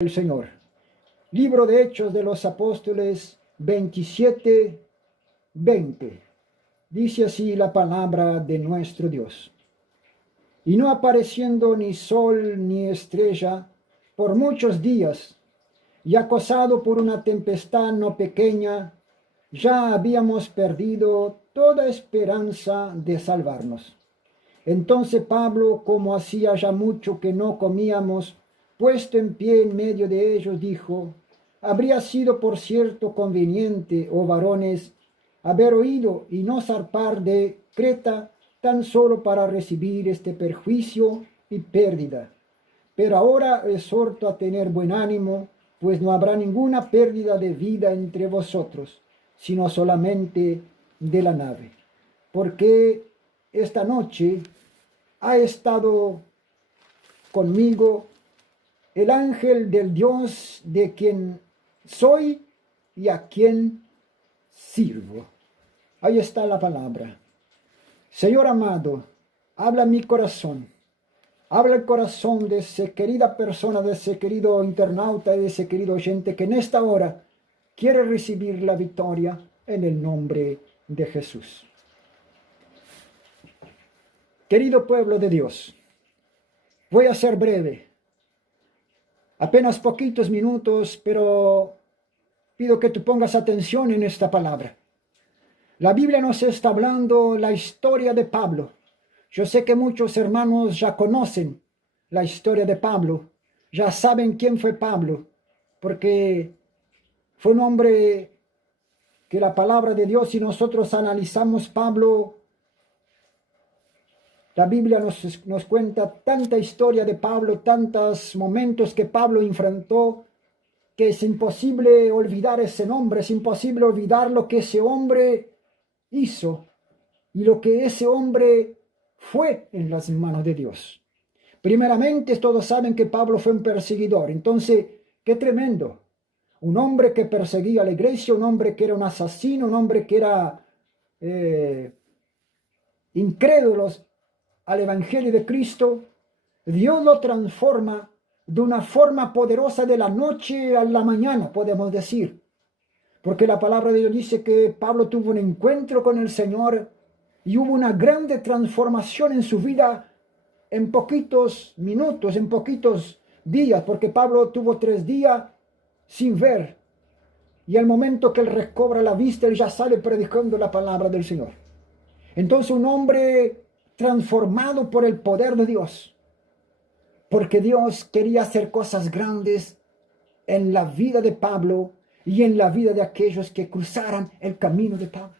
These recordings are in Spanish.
El Señor. Libro de Hechos de los Apóstoles 27:20. Dice así la palabra de nuestro Dios. Y no apareciendo ni sol ni estrella por muchos días, y acosado por una tempestad no pequeña, ya habíamos perdido toda esperanza de salvarnos. Entonces Pablo, como hacía ya mucho que no comíamos, puesto en pie en medio de ellos, dijo: habría sido por cierto conveniente, oh varones, haber oído y no zarpar de Creta tan solo para recibir este perjuicio y pérdida. Pero ahora exhorto a tener buen ánimo, pues no habrá ninguna pérdida de vida entre vosotros, sino solamente de la nave. Porque esta noche ha estado conmigo el ángel del Dios de quien soy y a quien sirvo. Ahí está la palabra. Señor amado, habla mi corazón. Habla el corazón de esa querida persona, de ese querido internauta, de ese querido oyente que en esta hora quiere recibir la victoria en el nombre de Jesús. Querido pueblo de Dios, voy a ser breve. Apenas poquitos minutos, pero pido que tú pongas atención en esta palabra. La Biblia nos está hablando la historia de Pablo. Yo sé que muchos hermanos ya conocen la historia de Pablo, ya saben quién fue Pablo, porque fue un hombre que la palabra de Dios, si nosotros analizamos Pablo, la Biblia nos cuenta tanta historia de Pablo, tantos momentos que Pablo enfrentó, que es imposible olvidar ese nombre, es imposible olvidar lo que ese hombre hizo y lo que ese hombre fue en las manos de Dios. Primeramente, todos saben que Pablo fue un perseguidor. Entonces, qué tremendo. Un hombre que perseguía a la iglesia, un hombre que era un asesino, un hombre que era incrédulo al Evangelio de Cristo, Dios lo transforma de una forma poderosa de la noche a la mañana, podemos decir. Porque la palabra de Dios dice que Pablo tuvo un encuentro con el Señor y hubo una grande transformación en su vida en poquitos minutos, en poquitos días, porque Pablo tuvo 3 días sin ver. Y al momento que él recobra la vista, él ya sale predicando la palabra del Señor. Entonces un hombre transformado por el poder de Dios, porque Dios quería hacer cosas grandes en la vida de Pablo y en la vida de aquellos que cruzaran el camino de Pablo.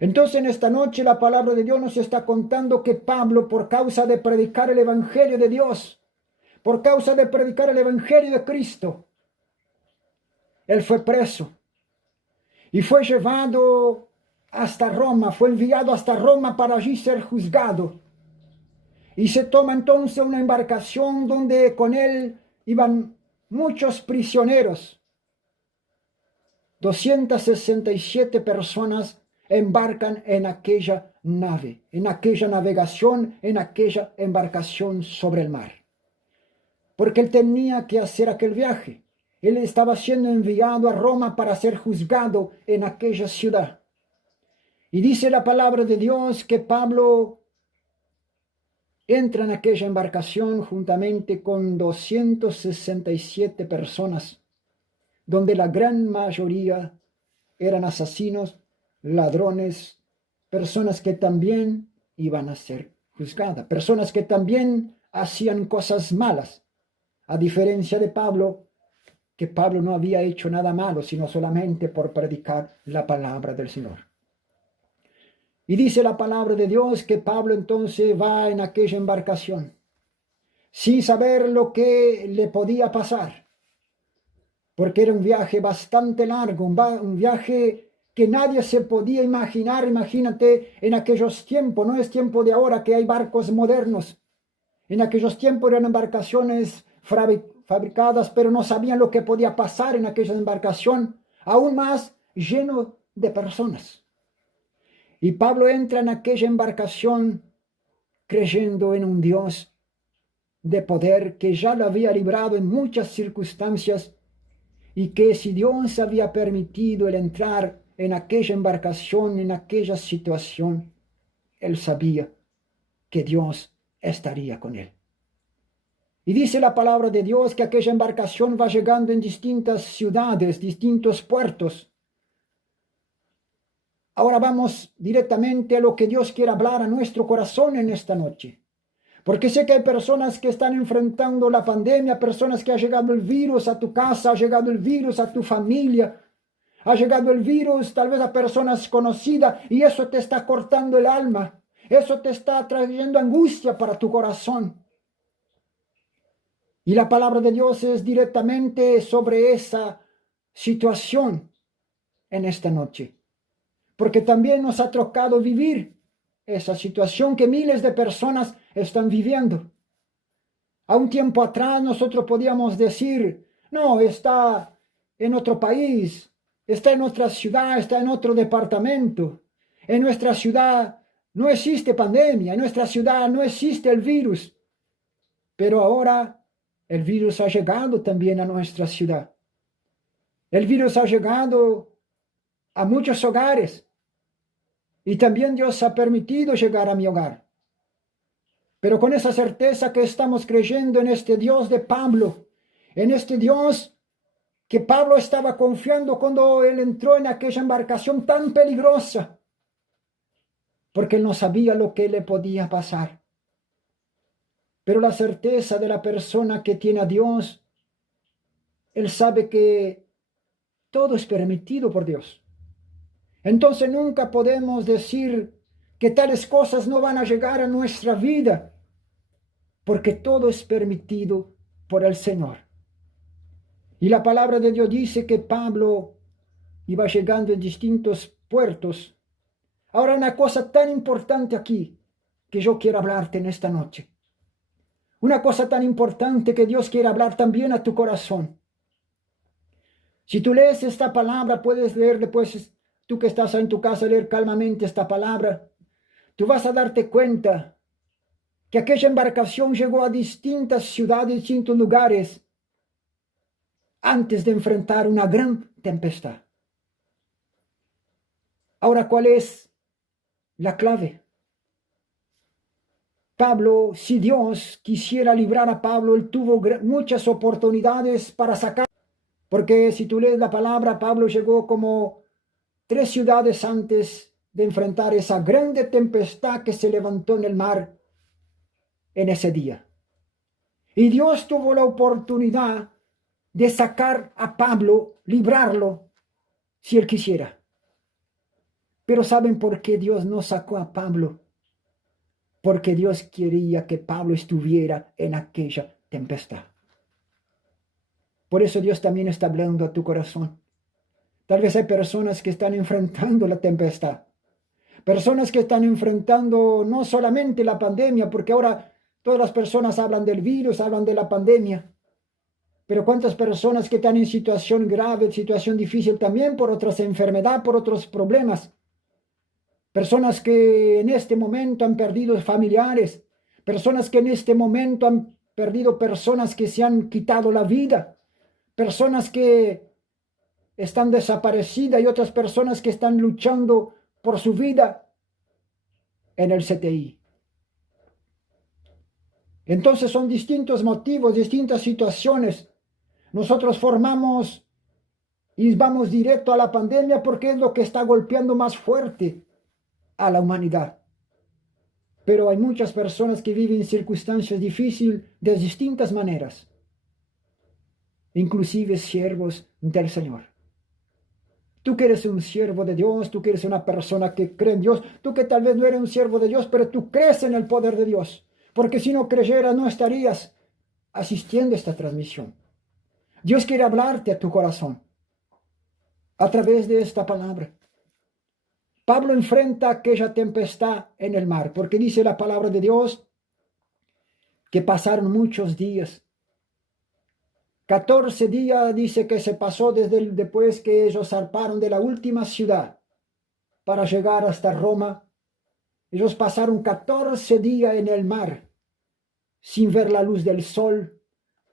Entonces en esta noche la palabra de Dios nos está contando que Pablo, por causa de predicar el Evangelio de Dios, por causa de predicar el Evangelio de Cristo, él fue preso y fue llevado hasta Roma, fue enviado hasta Roma para allí ser juzgado. Y se toma entonces una embarcación donde con él iban muchos prisioneros. 267 personas embarcan en aquella nave, en aquella navegación, en aquella embarcación sobre el mar. Porque él tenía que hacer aquel viaje. Él estaba siendo enviado a Roma para ser juzgado en aquella ciudad. Y dice la palabra de Dios que Pablo entra en aquella embarcación juntamente con 267 personas, donde la gran mayoría eran asesinos, ladrones, personas que también iban a ser juzgadas, personas que también hacían cosas malas, a diferencia de Pablo, que Pablo no había hecho nada malo, sino solamente por predicar la palabra del Señor. Y dice la palabra de Dios que Pablo entonces va en aquella embarcación, sin saber lo que le podía pasar, porque era un viaje bastante largo, un viaje que nadie se podía imaginar. Imagínate en aquellos tiempos, no es tiempo de ahora que hay barcos modernos. En aquellos tiempos eran embarcaciones fabricadas, pero no sabían lo que podía pasar en aquella embarcación, aún más lleno de personas. Y Pablo entra en aquella embarcación creyendo en un Dios de poder que ya lo había librado en muchas circunstancias y que si Dios había permitido el entrar en aquella embarcación, en aquella situación, él sabía que Dios estaría con él. Y dice la palabra de Dios que aquella embarcación va llegando en distintas ciudades, distintos puertos. Ahora vamos directamente a lo que Dios quiere hablar a nuestro corazón en esta noche. Porque sé que hay personas que están enfrentando la pandemia, personas que ha llegado el virus a tu casa, ha llegado el virus a tu familia, ha llegado el virus tal vez a personas conocidas y eso te está cortando el alma, eso te está trayendo angustia para tu corazón. Y la palabra de Dios es directamente sobre esa situación en esta noche. Porque también nos ha tocado vivir esa situación que miles de personas están viviendo. A un tiempo atrás nosotros podíamos decir, no, está en otro país, está en otra ciudad, está en otro departamento. En nuestra ciudad no existe pandemia, en nuestra ciudad no existe el virus. Pero ahora el virus ha llegado también a nuestra ciudad. El virus ha llegado a muchos hogares. Y también Dios ha permitido llegar a mi hogar. Pero con esa certeza que estamos creyendo en este Dios de Pablo, en este Dios que Pablo estaba confiando cuando él entró en aquella embarcación tan peligrosa, porque él no sabía lo que le podía pasar. Pero la certeza de la persona que tiene a Dios, él sabe que todo es permitido por Dios. Entonces nunca podemos decir que tales cosas no van a llegar a nuestra vida, porque todo es permitido por el Señor. Y la palabra de Dios dice que Pablo iba llegando en distintos puertos. Ahora una cosa tan importante aquí que yo quiero hablarte en esta noche. Una cosa tan importante que Dios quiere hablar también a tu corazón. Si tú lees esta palabra, puedes leer después, tú que estás en tu casa, leer calmamente esta palabra. Tú vas a darte cuenta que aquella embarcación llegó a distintas ciudades, distintos lugares, antes de enfrentar una gran tempestad. Ahora, ¿cuál es la clave? Pablo, si Dios quisiera librar a Pablo, él tuvo muchas oportunidades para sacar, porque si tú lees la palabra, Pablo llegó como 3 ciudades antes de enfrentar esa grande tempestad que se levantó en el mar en ese día. Y Dios tuvo la oportunidad de sacar a Pablo, librarlo, si él quisiera. Pero ¿saben por qué Dios no sacó a Pablo? Porque Dios quería que Pablo estuviera en aquella tempestad. Por eso Dios también está hablando a tu corazón. Tal vez hay personas que están enfrentando la tempestad. Personas que están enfrentando no solamente la pandemia, porque ahora todas las personas hablan del virus, hablan de la pandemia. Pero cuántas personas que están en situación grave, situación difícil también por otras enfermedades, por otros problemas. Personas que en este momento han perdido familiares. Personas que en este momento han perdido personas que se han quitado la vida. Personas que están desaparecidas y otras personas que están luchando por su vida en el CTI. Entonces son distintos motivos, distintas situaciones. Nosotros formamos y vamos directo a la pandemia porque es lo que está golpeando más fuerte a la humanidad. Pero hay muchas personas que viven circunstancias difíciles de distintas maneras, inclusive siervos del Señor. Tú que eres un siervo de Dios, tú que eres una persona que cree en Dios, tú que tal vez no eres un siervo de Dios, pero tú crees en el poder de Dios, porque si no creyeras no estarías asistiendo a esta transmisión. Dios quiere hablarte a tu corazón a través de esta palabra. Pablo enfrenta aquella tempestad en el mar, porque dice la palabra de Dios que pasaron muchos días. 14 días dice que se pasó después que ellos zarparon de la última ciudad para llegar hasta Roma. Ellos pasaron 14 días en el mar. sin ver la luz del sol,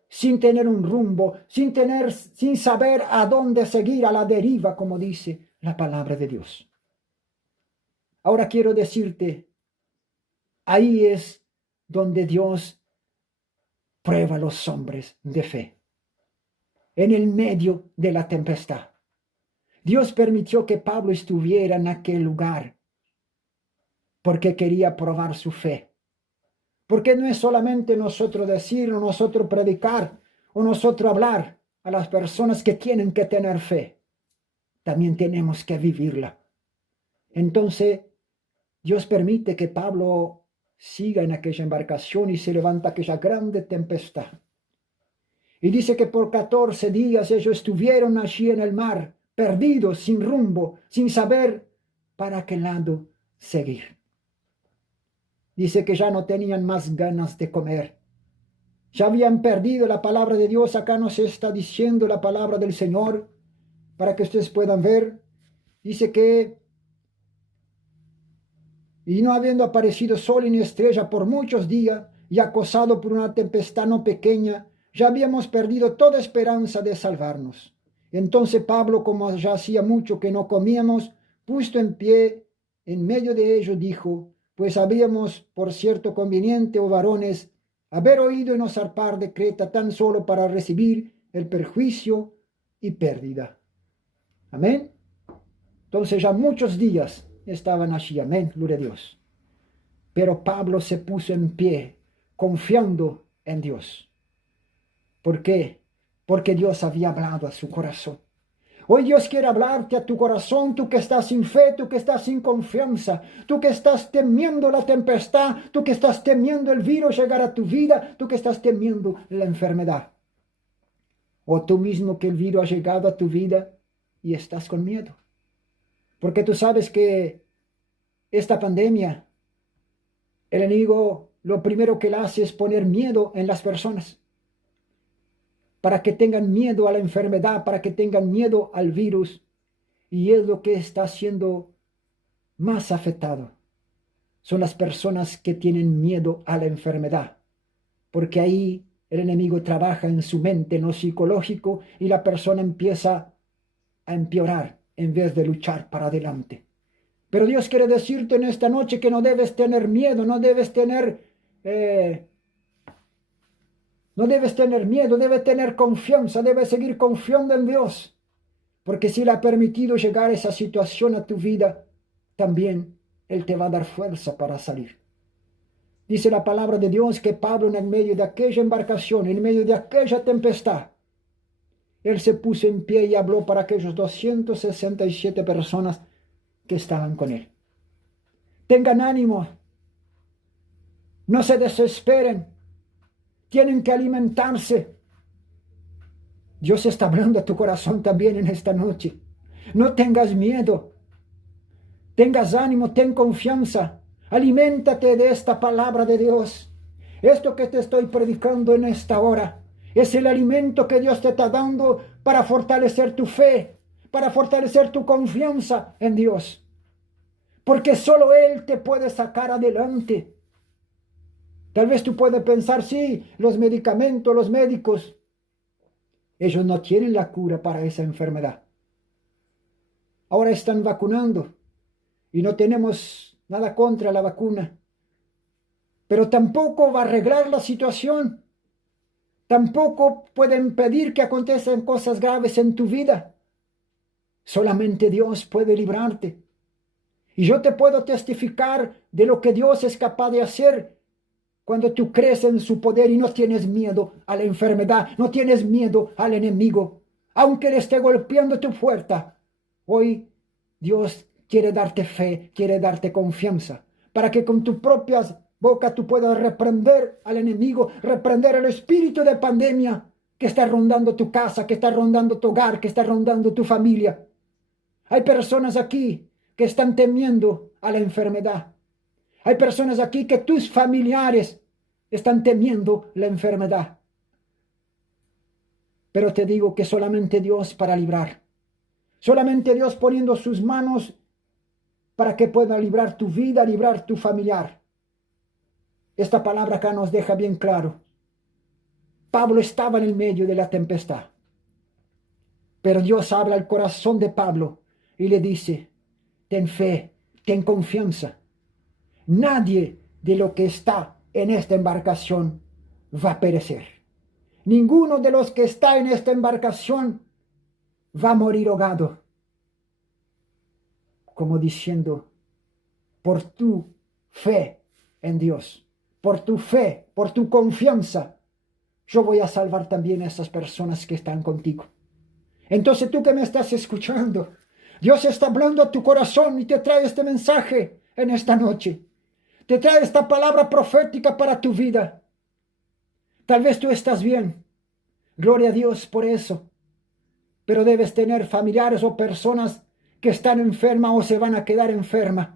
sin tener un rumbo, sin saber a dónde seguir, a la deriva, como dice la palabra de Dios. Ahora quiero decirte, ahí es donde Dios prueba a los hombres de fe, en el medio de la tempestad. Dios permitió que Pablo estuviera en aquel lugar porque quería probar su fe. Porque no es solamente nosotros decir, o nosotros predicar, o nosotros hablar a las personas que tienen que tener fe. También tenemos que vivirla. Entonces, Dios permite que Pablo siga en aquella embarcación y se levanta aquella grande tempestad. Y dice que por 14 días ellos estuvieron allí en el mar, perdidos, sin rumbo, sin saber para qué lado seguir. Dice que ya no tenían más ganas de comer. Ya habían perdido la palabra de Dios. Acá nos está diciendo la palabra del Señor, para que ustedes puedan ver. Dice que, y no habiendo aparecido sol ni estrella por muchos días, y acosado por una tempestad no pequeña, ya habíamos perdido toda esperanza de salvarnos. Entonces Pablo, como ya hacía mucho que no comíamos, puesto en pie en medio de ellos, dijo: pues habíamos, por cierto, conveniente, oh varones, haber oído y no zarpar de Creta tan solo para recibir el perjuicio y pérdida. Amén. Entonces ya muchos días estaban allí. Amén. Gloria a Dios. Pero Pablo se puso en pie, confiando en Dios. ¿Por qué? Porque Dios había hablado a su corazón. Hoy Dios quiere hablarte a tu corazón, tú que estás sin fe, tú que estás sin confianza, tú que estás temiendo la tempestad, tú que estás temiendo el virus llegar a tu vida, tú que estás temiendo la enfermedad. O tú mismo que el virus ha llegado a tu vida y estás con miedo. Porque tú sabes que esta pandemia, el enemigo lo primero que le hace es poner miedo en las personas, para que tengan miedo a la enfermedad, para que tengan miedo al virus. Y es lo que está siendo más afectado. Son las personas que tienen miedo a la enfermedad, porque ahí el enemigo trabaja en su mente, en lo psicológico, y la persona empieza a empeorar en vez de luchar para adelante. Pero Dios quiere decirte en esta noche que no debes tener miedo, no debes tener miedo, debes tener confianza, debes seguir confiando en Dios. Porque si Él ha permitido llegar esa situación a tu vida, también Él te va a dar fuerza para salir. Dice la palabra de Dios que Pablo, en el medio de aquella embarcación, en medio de aquella tempestad, Él se puso en pie y habló para aquellos 267 personas que estaban con Él. Tengan ánimo, no se desesperen, tienen que alimentarse. Dios está hablando a tu corazón también en esta noche. No tengas miedo, tengas ánimo, ten confianza, aliméntate de esta palabra de Dios. Esto que te estoy predicando en esta hora es el alimento que Dios te está dando para fortalecer tu fe, para fortalecer tu confianza en Dios. Porque solo Él te puede sacar adelante. Tal vez tú puedes pensar, sí, los medicamentos, los médicos, ellos no tienen la cura para esa enfermedad. Ahora están vacunando y no tenemos nada contra la vacuna. Pero tampoco va a arreglar la situación. Tampoco puede impedir que acontezcan cosas graves en tu vida. Solamente Dios puede librarte. Y yo te puedo testificar de lo que Dios es capaz de hacer cuando tú crees en su poder y no tienes miedo a la enfermedad, no tienes miedo al enemigo, aunque le esté golpeando tu puerta. Hoy Dios quiere darte fe, quiere darte confianza, para que con tus propias bocas tú puedas reprender al enemigo, reprender el espíritu de pandemia que está rondando tu casa, que está rondando tu hogar, que está rondando tu familia. Hay personas aquí que están temiendo a la enfermedad. Hay personas aquí que tus familiares están temiendo la enfermedad. Pero te digo que solamente Dios para librar. Solamente Dios poniendo sus manos para que pueda librar tu vida, librar tu familiar. esta palabra acá nos deja bien claro. Pablo estaba en el medio de la tempestad, pero Dios habla al corazón de Pablo y le dice, ten fe, ten confianza. Nadie de lo que está en esta embarcación va a perecer. Ninguno de los que está en esta embarcación va a morir ahogado. Como diciendo, por tu fe en Dios, por tu fe, por tu confianza, yo voy a salvar también a esas personas que están contigo. Entonces tú que me estás escuchando, Dios está hablando a tu corazón y te trae este mensaje en esta noche. Te trae esta palabra profética para tu vida. Tal vez tú estás bien. Gloria a Dios por eso. Pero debes tener familiares o personas que están enfermas o se van a quedar enfermas.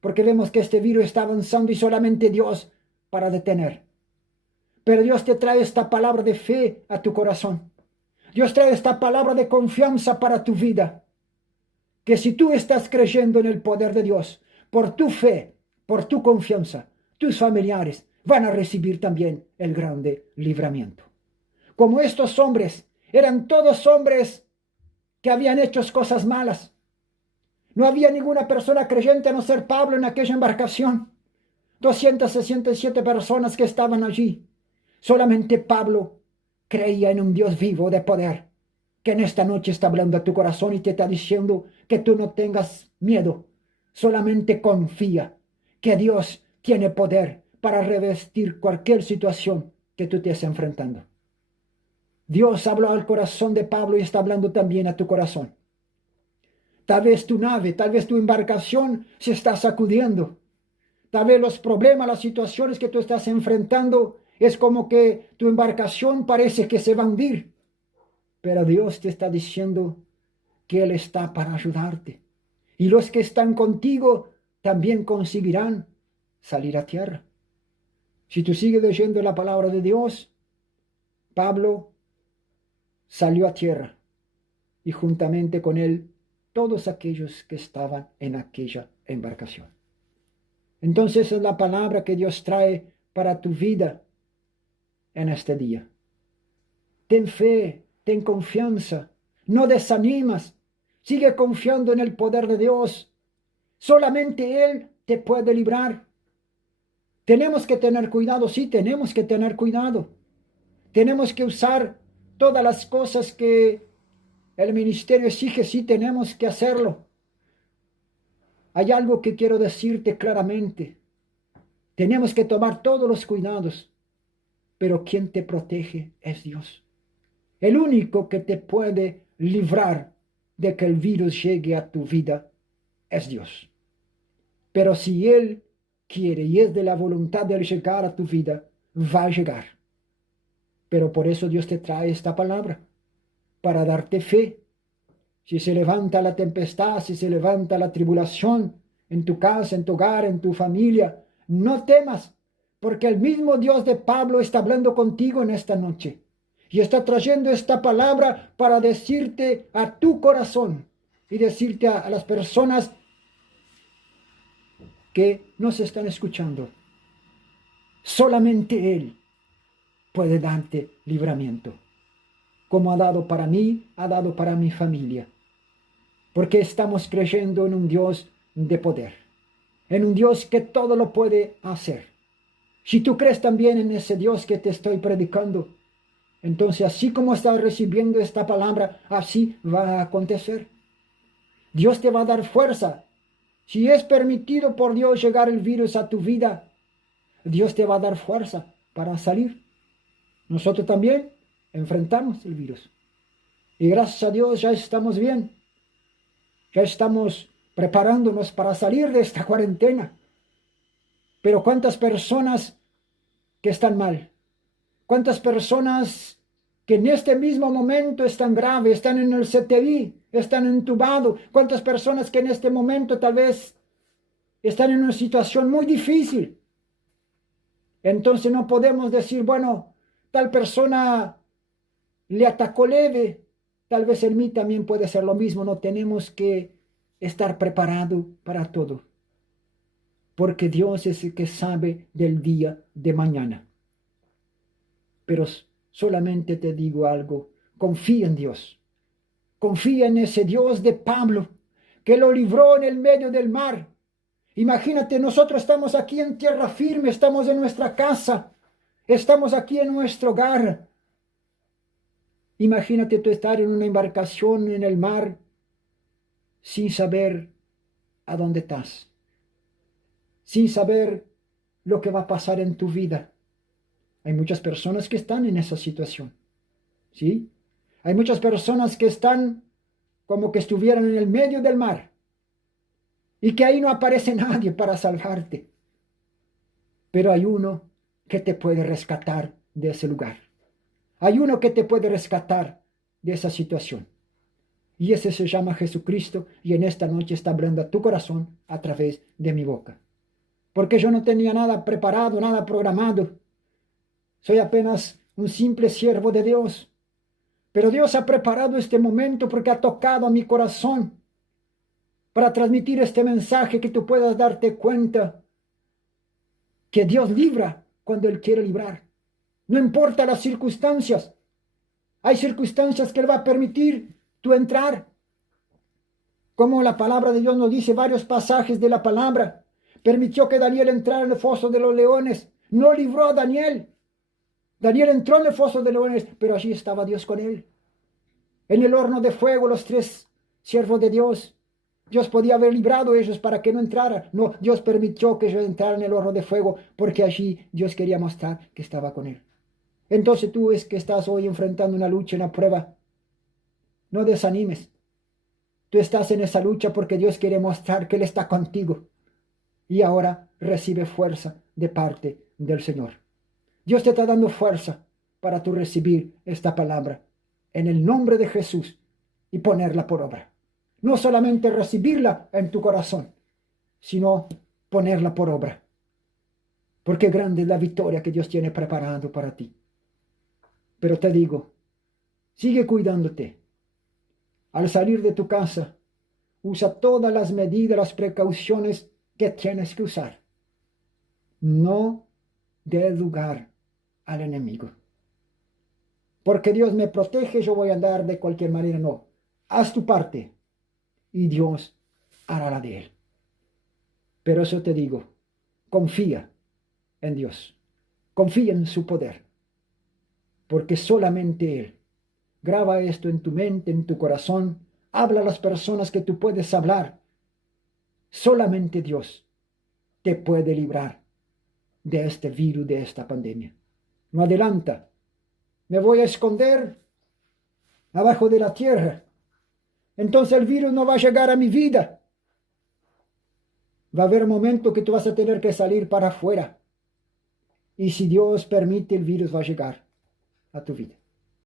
Porque vemos que este virus está avanzando y solamente Dios para detener. Pero Dios te trae esta palabra de fe a tu corazón. Dios trae esta palabra de confianza para tu vida. Que si tú estás creyendo en el poder de Dios, por tu fe, por tu confianza, tus familiares van a recibir también el grande libramiento. Como estos hombres, eran todos hombres que habían hecho cosas malas. No había ninguna persona creyente a no ser Pablo en aquella embarcación. 267 personas que estaban allí. Solamente Pablo creía en un Dios vivo de poder, que en esta noche está hablando a tu corazón y te está diciendo que tú no tengas miedo. Solamente confía que Dios tiene poder para revestir cualquier situación que tú estés enfrentando. Dios habló al corazón de Pablo y está hablando también a tu corazón. Tal vez tu nave, tal vez tu embarcación se está sacudiendo. Tal vez los problemas, las situaciones que tú estás enfrentando, es como que tu embarcación parece que se va a hundir. Pero Dios te está diciendo que Él está para ayudarte. Y los que están contigo también conseguirán salir a tierra. Si tú sigues leyendo la palabra de Dios, Pablo salió a tierra y juntamente con él todos aquellos que estaban en aquella embarcación. Entonces es la palabra que Dios trae para tu vida en este día. Ten fe, ten confianza, no desanimas, sigue confiando en el poder de Dios. Solamente Él te puede librar. Tenemos que tener cuidado, sí, tenemos que tener cuidado. Tenemos que usar todas las cosas que el ministerio exige, sí, tenemos que hacerlo. Hay algo que quiero decirte claramente. Tenemos que tomar todos los cuidados, pero quien te protege es Dios. El único que te puede librar de que el virus llegue a tu vida es Dios. Pero si Él quiere y es de la voluntad de Él llegar a tu vida, va a llegar. Pero por eso Dios te trae esta palabra, para darte fe. Si se levanta la tempestad, si se levanta la tribulación en tu casa, en tu hogar, en tu familia, no temas, porque el mismo Dios de Pablo está hablando contigo en esta noche. Y está trayendo esta palabra para decirte a tu corazón y decirte a las personas que nos están escuchando. Solamente Él puede darte libramiento, como ha dado para mí, ha dado para mi familia. Porque estamos creyendo en un Dios de poder, en un Dios que todo lo puede hacer. Si tú crees también en ese Dios que te estoy predicando, entonces así como estás recibiendo esta palabra, así va a acontecer. Dios te va a dar fuerza. Si es permitido por Dios llegar el virus a tu vida, Dios te va a dar fuerza para salir. Nosotros también enfrentamos el virus. Y gracias a Dios ya estamos bien. Ya estamos preparándonos para salir de esta cuarentena. Pero ¿cuántas personas que están mal? ¿Cuántas personas que en este mismo momento están graves, están en el CTI, están entubados? ¿Cuántas personas que en este momento tal vez están en una situación muy difícil? Entonces no podemos decir, bueno, tal persona le atacó leve, tal vez en mí también puede ser lo mismo. No tenemos que estar preparados para todo. porque Dios es el que sabe del día de mañana. Pero solamente te digo algo, confía en Dios. Confía en ese Dios de Pablo, que lo libró en el medio del mar. Imagínate, nosotros estamos aquí en tierra firme, estamos en nuestra casa, estamos aquí en nuestro hogar. Imagínate tú estar en una embarcación en el mar sin saber a dónde estás, sin saber lo que va a pasar en tu vida. Hay muchas personas que están en esa situación, ¿sí? Hay muchas personas que están como que estuvieran en el medio del mar y que ahí no aparece nadie para salvarte. Pero hay uno que te puede rescatar de ese lugar. Hay uno que te puede rescatar de esa situación. Y ese se llama Jesucristo y en esta noche está hablando a tu corazón a través de mi boca. Porque yo no tenía nada preparado, nada programado. Soy apenas un simple siervo de Dios. Pero Dios ha preparado este momento porque ha tocado a mi corazón para transmitir este mensaje, que tú puedas darte cuenta que Dios libra cuando Él quiere librar. No importa las circunstancias. Hay circunstancias que Él va a permitir tú entrar. Como la palabra de Dios nos dice, varios pasajes de la palabra. Permitió que Daniel entrara en el foso de los leones. No libró a Daniel. Daniel entró en el foso de leones, pero allí estaba Dios con él. En el horno de fuego, los tres siervos de Dios. Dios podía haber librado a ellos para que no entraran. No, Dios permitió que ellos entraran en el horno de fuego, porque allí Dios quería mostrar que estaba con él. Entonces tú es que estás hoy enfrentando una lucha, una prueba. No desanimes. Tú estás en esa lucha porque Dios quiere mostrar que Él está contigo. Y ahora recibe fuerza de parte del Señor. Dios te está dando fuerza para tú recibir esta palabra en el nombre de Jesús y ponerla por obra. No solamente recibirla en tu corazón, sino ponerla por obra. Porque grande es la victoria que Dios tiene preparado para ti. Pero te digo, sigue cuidándote. Al salir de tu casa, usa todas las medidas, las precauciones que tienes que usar. No dé lugar al enemigo. Porque Dios me protege, yo voy a andar de cualquier manera. No, haz tu parte y Dios hará la de él. Pero eso te digo, confía en Dios, confía en su poder, porque solamente Él. Graba esto en tu mente, en tu corazón, habla a las personas que tú puedes hablar. Solamente Dios te puede librar de este virus, de esta pandemia. No adelanta. Me voy a esconder abajo de la tierra. Entonces el virus no va a llegar a mi vida. Va a haber un momento que tú vas a tener que salir para afuera. Y si Dios permite, el virus va a llegar a tu vida.